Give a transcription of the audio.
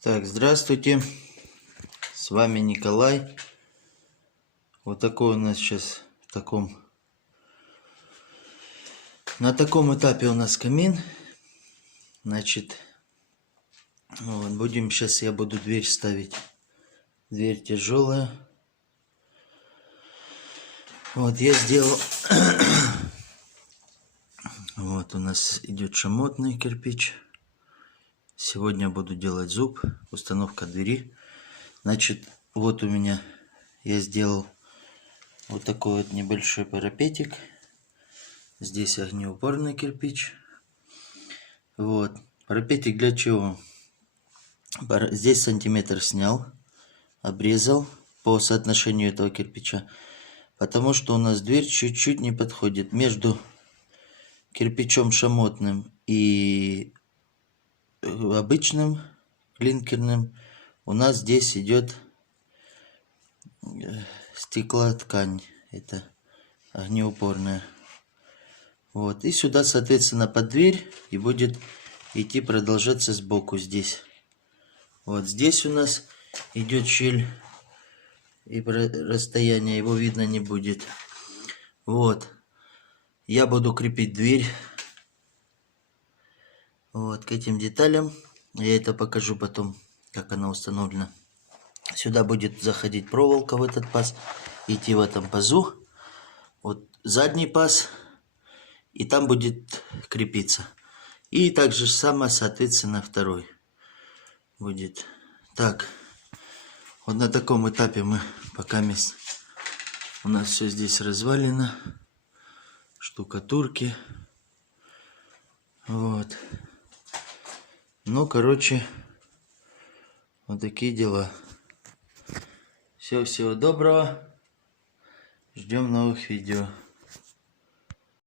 Так, здравствуйте, с вами Николай. Вот такой у нас сейчас на таком этапе у нас камин. Значит, вот, сейчас я буду дверь ставить. Дверь тяжелая. Вот я сделал. Вот у нас идет шамотный кирпич. Сегодня буду делать зуб, установка двери. Значит, вот у меня я сделал вот такой вот небольшой парапетик. Здесь огнеупорный кирпич. Вот. Парапетик для чего? Здесь сантиметр снял, обрезал по соотношению этого кирпича. Потому что у нас дверь чуть-чуть не подходит. Между кирпичом шамотным и обычным клинкерным у нас здесь идет стеклоткань. Это огнеупорная. Вот. И сюда, соответственно, под дверь и будет идти продолжаться сбоку здесь. Вот здесь у нас идет щель. И расстояние его видно не будет. Вот. Я буду крепить дверь. Вот к этим деталям. Я это покажу потом, как она установлена. Сюда будет заходить проволока в этот паз. Идти в этом пазу. Вот задний паз. И там будет крепиться. И также самое, соответственно, второй будет. Так. Вот на таком этапе мы пока у нас все здесь развалено. Штукатурки. Вот. Ну, короче, вот такие дела. Всего доброго. Ждем новых видео.